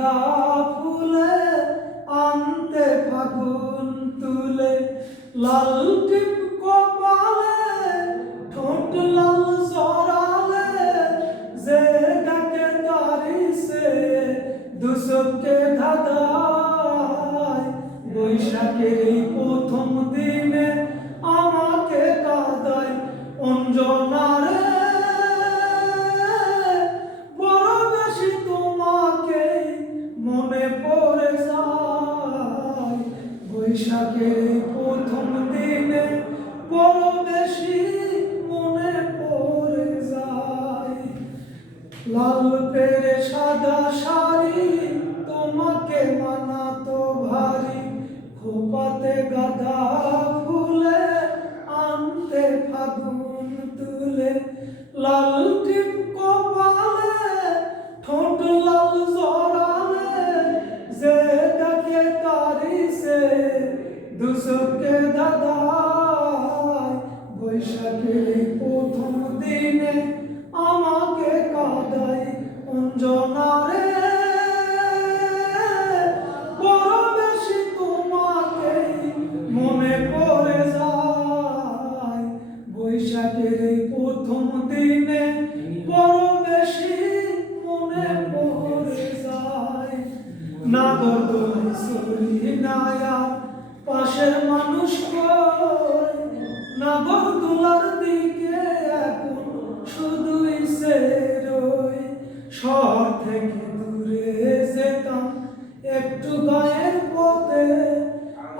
গাদা ফুলে আনতে ফাগুন তুলে লাল টিপ কপালে ঠোঁট লাল জড়ালে যে ডাকে তারি সে দুসবকে ধাঁধায় বৈশাখের এই প্রথম দিনে আমাকে কাঁদায় অঞ্জনারে বড় বেশি তোমাকে মনে পড়ে যায় বৈশাখের এই প্রথম দিনে বড় বেশি মনে পড়ে যায় লাল পেরে সাদা শাড়ি তোমাকে মানাতো ভারী খোপাতে গাঁদা ফুলে আনতে ফাগুন তুলে লাল টিপ কপালে ঠোঁট লাল জড়ালে যে ডাকে তারি সে দুসবকে দাদায় বৈশাখের এই প্রথম দিনে আমাকে কাঁদায় অঞ্জনারে বড় বেশি তোমাকে মনে পড়ে যায় বৈশাখের এই প্রথম দিনে বড় বেশি মনে পড়ে যায় নাগরদোলায় চড়ি নায়া পাশের মানুষ কই নাগরদোলার দিকে এখন শুধুই সে রই শহর থেকে দূরে যেতাম একটু গায়ের পথে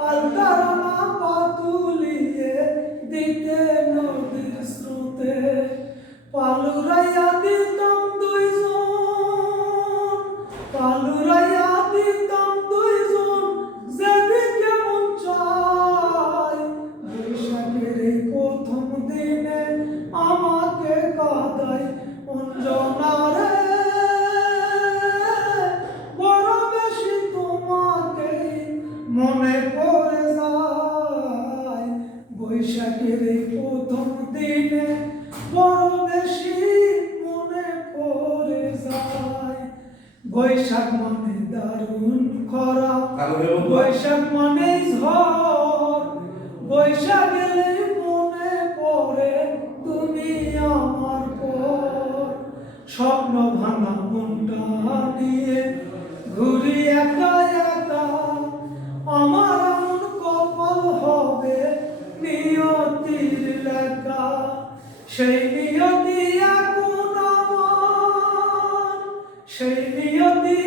আলতারানা পা তুলিয়ে দিতে নদীর স্রোতে পালুরাইয়া দিতাম দুইজন পালুরাইয়া দিতাম দুইজন যেদিকে মন চায় বৈশাখের এই প্রথম দিনে আমাকে কাঁদায় অঞ্জনারে বড় বেশি তোমাকে মনে পড়ে যায় বৈশাখের এই প্রথম দিনে বড় বেশি মনে পড়ে যায় বৈশাখ মানে দারুণ খরা বৈশাখ মানে ঝড় বৈশাখ এলে মনে পড়ে তুমি আমার পর স্বপ্ন ভাঙা মনটা নিয়ে ঘুরি একা একা আমার এমন কপাল হবে নিয়তির লেখা সেই নিয়তি এখন আমার সেই নিয়তি